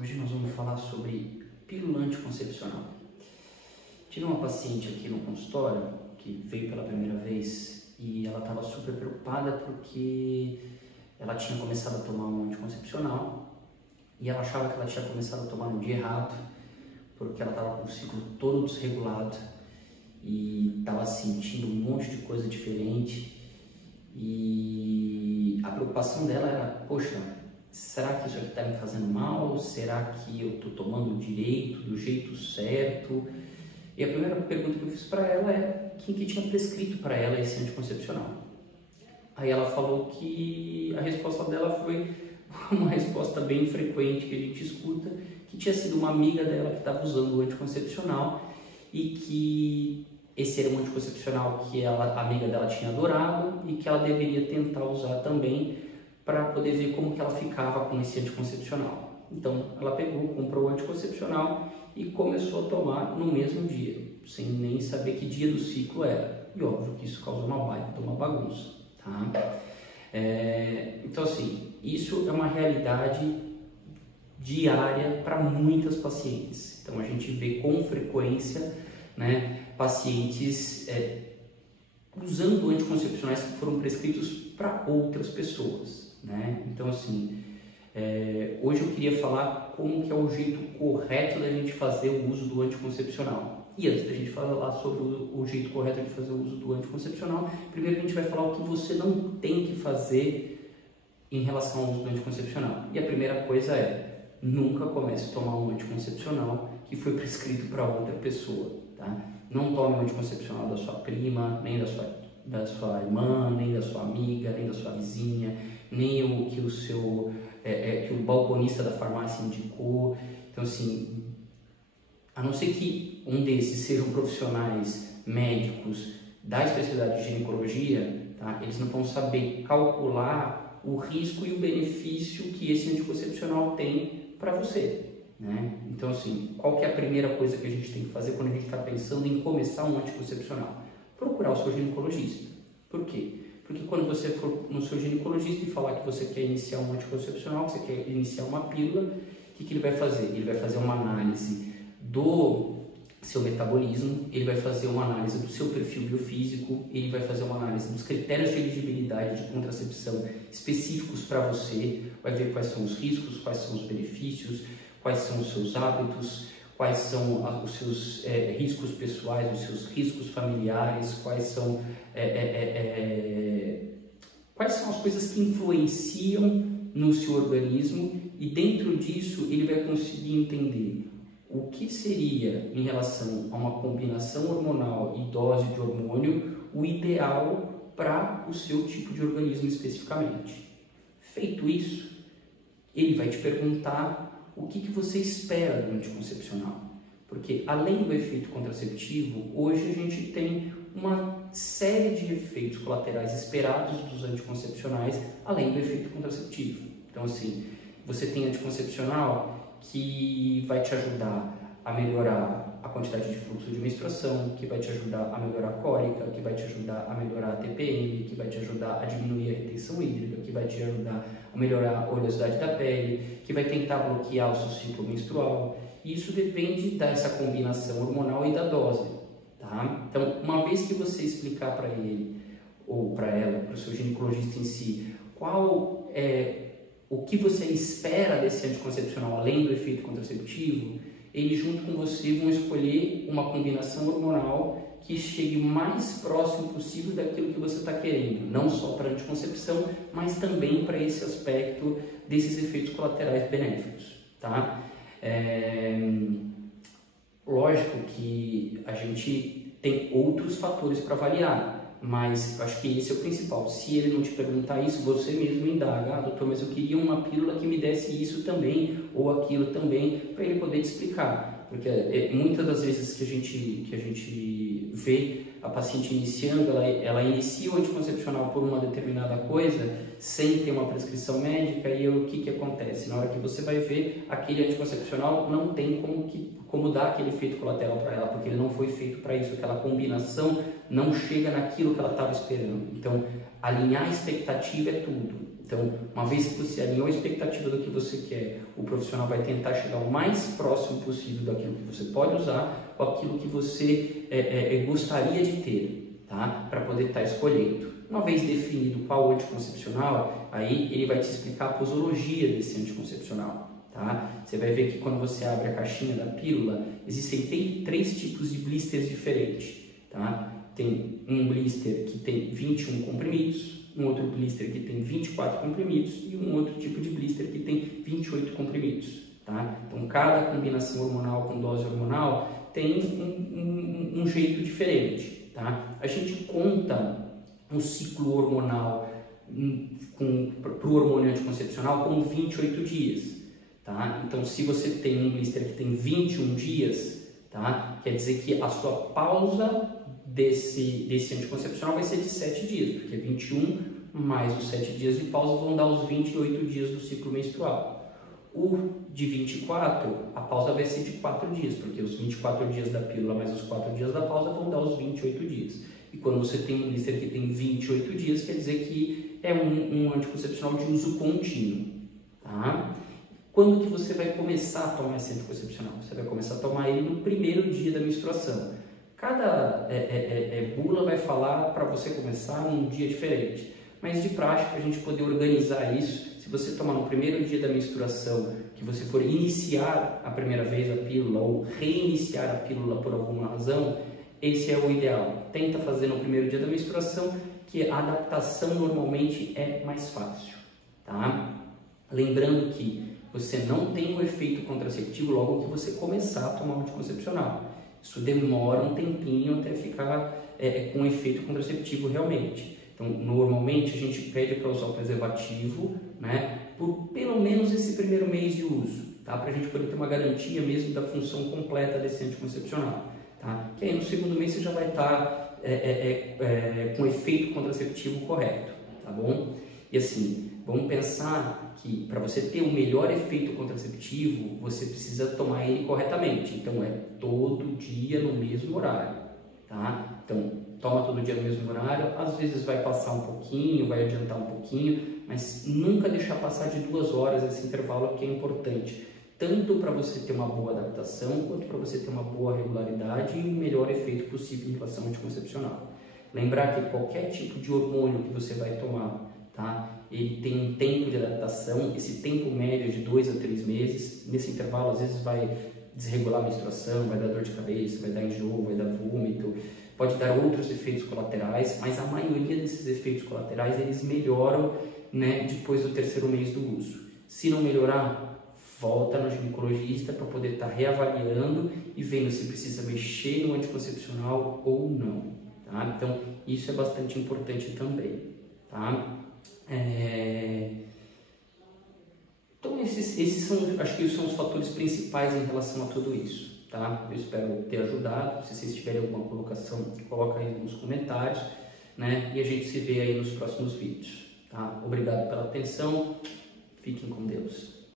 Hoje nós vamos falar sobre pílula anticoncepcional. Tive uma paciente aqui no consultório que veio pela primeira vez e ela estava super preocupada porque ela tinha começado a tomar um anticoncepcional e ela achava que ela tinha começado a tomar no dia errado, porque ela estava com o ciclo todo desregulado e estava sentindo um monte de coisa diferente. E a preocupação dela era, poxa, será que isso aqui está me fazendo mal? Será que eu estou tomando direito, do jeito certo? E a primeira pergunta que eu fiz para ela é quem que tinha prescrito para ela esse anticoncepcional. Aí ela falou que a resposta dela foi uma resposta bem frequente que a gente escuta, que tinha sido uma amiga dela que estava usando o anticoncepcional e que esse era um anticoncepcional que a amiga dela tinha adorado e que ela deveria tentar usar também para poder ver como que ela ficava com esse anticoncepcional. Então ela pegou, comprou o anticoncepcional e começou a tomar no mesmo dia, sem nem saber que dia do ciclo era. E óbvio que isso causou uma baita, uma bagunça, tá? Então assim, isso é uma realidade diária para muitas pacientes. Então a gente vê com frequência, né, pacientes usando anticoncepcionais que foram prescritos para outras pessoas, né? Então assim, hoje eu queria falar como que é o jeito correto da gente fazer o uso do anticoncepcional. E antes da gente falar sobre o jeito correto de fazer o uso do anticoncepcional, primeiro a gente vai falar o que você não tem que fazer em relação ao uso do anticoncepcional. E a primeira coisa é, nunca comece a tomar um anticoncepcional que foi prescrito para outra pessoa, tá? Não tome o anticoncepcional da sua prima, nem da sua irmã, nem da sua amiga, nem da sua vizinha, nem o que que o balconista da farmácia indicou. Então assim, a não ser que um desses sejam profissionais médicos da especialidade de ginecologia, tá? Eles não vão saber calcular o risco e o benefício que esse anticoncepcional tem para você, né? Então assim, qual que é a primeira coisa que a gente tem que fazer quando a gente está pensando em começar um anticoncepcional? Procurar o seu ginecologista. Por quê? Porque quando você for no seu ginecologista e falar que você quer iniciar um anticoncepcional, que você quer iniciar uma pílula, o que ele vai fazer? Ele vai fazer uma análise do seu metabolismo, ele vai fazer uma análise do seu perfil biofísico, ele vai fazer uma análise dos critérios de elegibilidade de contracepção específicos para você, vai ver quais são os riscos, quais são os benefícios, quais são os seus hábitos, quais são os seus riscos pessoais, os seus riscos familiares, quais são as coisas que influenciam no seu organismo, e dentro disso ele vai conseguir entender o que seria, em relação a uma combinação hormonal e dose de hormônio, o ideal para o seu tipo de organismo especificamente. Feito isso, ele vai te perguntar o que você espera do anticoncepcional. Porque além do efeito contraceptivo, hoje a gente tem uma série de efeitos colaterais esperados dos anticoncepcionais, além do efeito contraceptivo. Então assim, você tem anticoncepcional que vai te ajudar a melhorar a quantidade de fluxo de menstruação, que vai te ajudar a melhorar a cólica, que vai te ajudar a melhorar a TPM, que vai te ajudar a diminuir a retenção hídrica, que vai te ajudar a melhorar a oleosidade da pele, que vai tentar bloquear o seu ciclo menstrual. E isso depende dessa combinação hormonal e da dose, tá? Então, uma vez que você explicar para ele, ou para ela, para o seu ginecologista em si, qual é o que você espera desse anticoncepcional, além do efeito contraceptivo, eles junto com você vão escolher uma combinação hormonal que chegue o mais próximo possível daquilo que você está querendo, não só para anticoncepção, mas também para esse aspecto desses efeitos colaterais benéficos, tá? Lógico que a gente tem outros fatores para avaliar, mas eu acho que esse é o principal. Se ele não te perguntar isso, você mesmo indaga: ah, doutor, mas eu queria uma pílula que me desse isso também, ou aquilo também, para ele poder te explicar. Porque muitas das vezes que a gente vê a paciente iniciando, ela inicia o anticoncepcional por uma determinada coisa, sem ter uma prescrição médica, e o que acontece? Na hora que você vai ver, aquele anticoncepcional não tem como dar aquele efeito colateral para ela, porque ele não foi feito para isso, aquela combinação não chega naquilo que ela estava esperando. Então, alinhar a expectativa é tudo. Então, uma vez que você alinhou a expectativa do que você quer, o profissional vai tentar chegar o mais próximo possível daquilo que você pode usar ou aquilo que você gostaria de ter, tá? Para poder estar escolhendo. Uma vez definido qual anticoncepcional, aí ele vai te explicar a posologia desse anticoncepcional, tá? Você vai ver que quando você abre a caixinha da pílula, existem 3 tipos de blisters diferentes, tá? Tem um blister que tem 21 comprimidos, um outro blister que tem 24 comprimidos e um outro tipo de blister que tem 28 comprimidos, tá? Então, cada combinação hormonal com dose hormonal tem um jeito diferente, tá? A gente conta um ciclo hormonal para o hormônio anticoncepcional como 28 dias, tá? Então, se você tem um blister que tem 21 dias, tá? Quer dizer que a sua pausa desse anticoncepcional vai ser de 7 dias, porque 21 mais os 7 dias de pausa vão dar os 28 dias do ciclo menstrual. O de 24, a pausa vai ser de 4 dias, porque os 24 dias da pílula mais os 4 dias da pausa vão dar os 28 dias. E quando você tem um blister que tem 28 dias, quer dizer que é um anticoncepcional de uso contínuo, tá? Quando que você vai começar a tomar esse anticoncepcional? Você vai começar a tomar ele no primeiro dia da menstruação. Cada bula vai falar para você começar num dia diferente, mas de prática, a gente poder organizar isso, se você tomar no primeiro dia da menstruação, que você for iniciar a primeira vez a pílula ou reiniciar a pílula por alguma razão, esse é o ideal. Tenta fazer no primeiro dia da menstruação, que a adaptação normalmente é mais fácil, tá? Lembrando que você não tem um efeito contraceptivo logo que você começar a tomar o anticoncepcional. Isso demora um tempinho até ficar com efeito contraceptivo realmente. Então, normalmente a gente pede para usar o preservativo, né, por pelo menos esse primeiro mês de uso, tá? Para a gente poder ter uma garantia mesmo da função completa desse anticoncepcional, tá? Que aí no segundo mês você já vai estar com o efeito contraceptivo correto, tá bom? E assim, vamos pensar que para você ter o melhor efeito contraceptivo, você precisa tomar ele corretamente. Então, é todo dia no mesmo horário, tá? Então, toma todo dia no mesmo horário, às vezes vai passar um pouquinho, vai adiantar um pouquinho, mas nunca deixar passar de 2 horas esse intervalo, que é importante, tanto para você ter uma boa adaptação, quanto para você ter uma boa regularidade e o melhor efeito possível em relação ao anticoncepcional. Lembrar que qualquer tipo de hormônio que você vai tomar, tá? Ele tem um tempo de adaptação, esse tempo médio é de 2 a 3 meses, nesse intervalo às vezes vai desregular a menstruação, vai dar dor de cabeça, vai dar enjoo, vai dar vômito, pode dar outros efeitos colaterais, mas a maioria desses efeitos colaterais eles melhoram, né, depois do 3º mês do uso. Se não melhorar, volta no ginecologista para poder estar reavaliando e vendo se precisa mexer no anticoncepcional ou não, tá? Então, isso é bastante importante também, tá? Então, esses são, acho que são os fatores principais em relação a tudo isso, tá? Eu espero ter ajudado. Se vocês tiverem alguma colocação, coloca aí nos comentários, né? E a gente se vê aí nos próximos vídeos, tá? Obrigado pela atenção, fiquem com Deus.